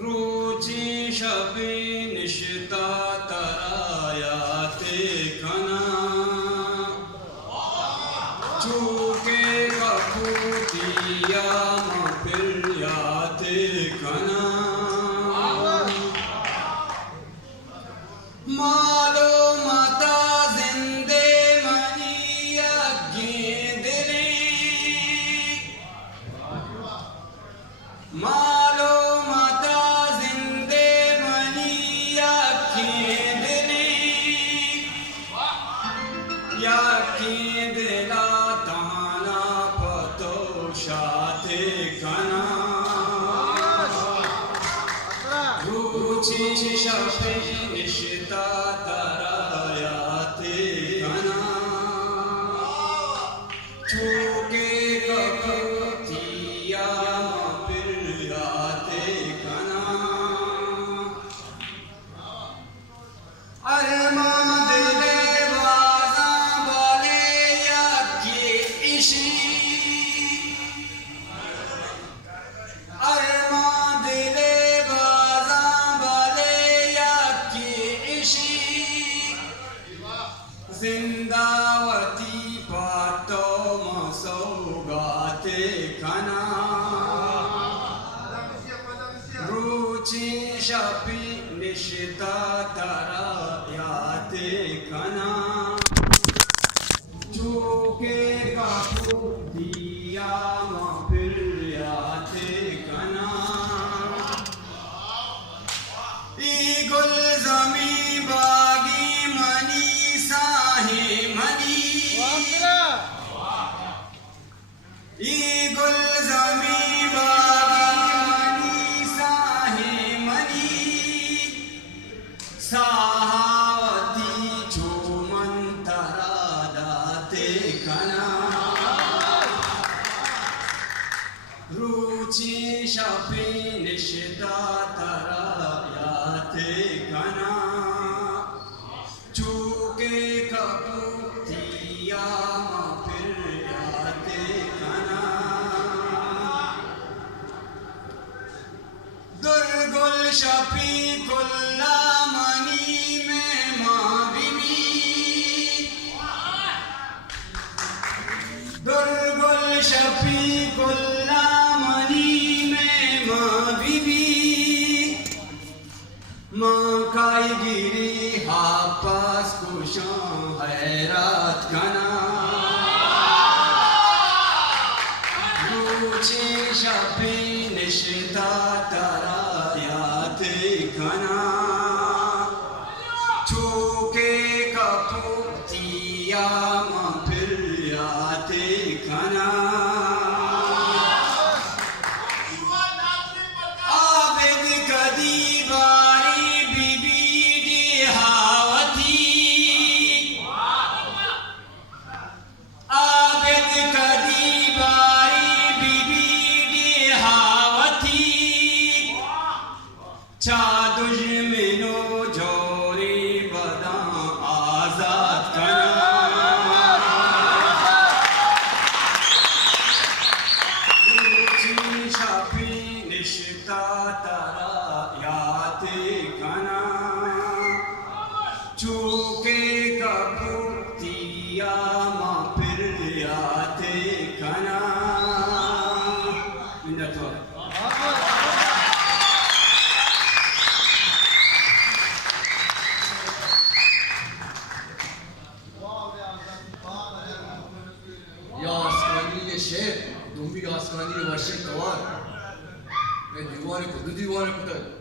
रुचि शबी निशिता तरायाते कना चूके कपूतिया मपिल्याते कना मालो माता जिंदे मनिया गेंदली मालो माता जिंदे मनिया गेंदली या गेंदला ताना पतो शाते कना रुचि शबी निशिता तरायाते कना चूके कपूतिया मपिल्याते कना अरमान दिले बाजा बाले या के इशी अरमान दिले बाजा बाले या के इशी जिंदावती पातो मसौगाते कना रुचि शबी निशिता तरायाते कना चूके कपूतिया मपिल्याते कना ई गुल जमी बागी मनी साहे मनी ई गुल जमी बागी मनी साहे मनी साहावती चूमन तरादाते कना रुचि शबी निशिता तरायाते कना चूके कपूतिया मपिल्याते कना दुर्गुल शबी कुल्ला मनी में माँ बीबी दुर्गुल शबी कुल्ला मनी में माँ बीबी माँ काई गिरी हापास कुशां हैरात कना रुचि शबी निशिता तरायाते कना चूके कपूतिया मपिल्याते कना आबिद कदी बारी बीबी देहावती आबिद कदी बारी बीबी देहावती चा दुश्मनो जोरी बदा आजाद कना रुचि शबी निशिता तरायाते कना चूके कपूतिया मपिल्याते कना या आसमानी ये शेर तुम भी आसमानी वर्षे कवान मैं दीवाने को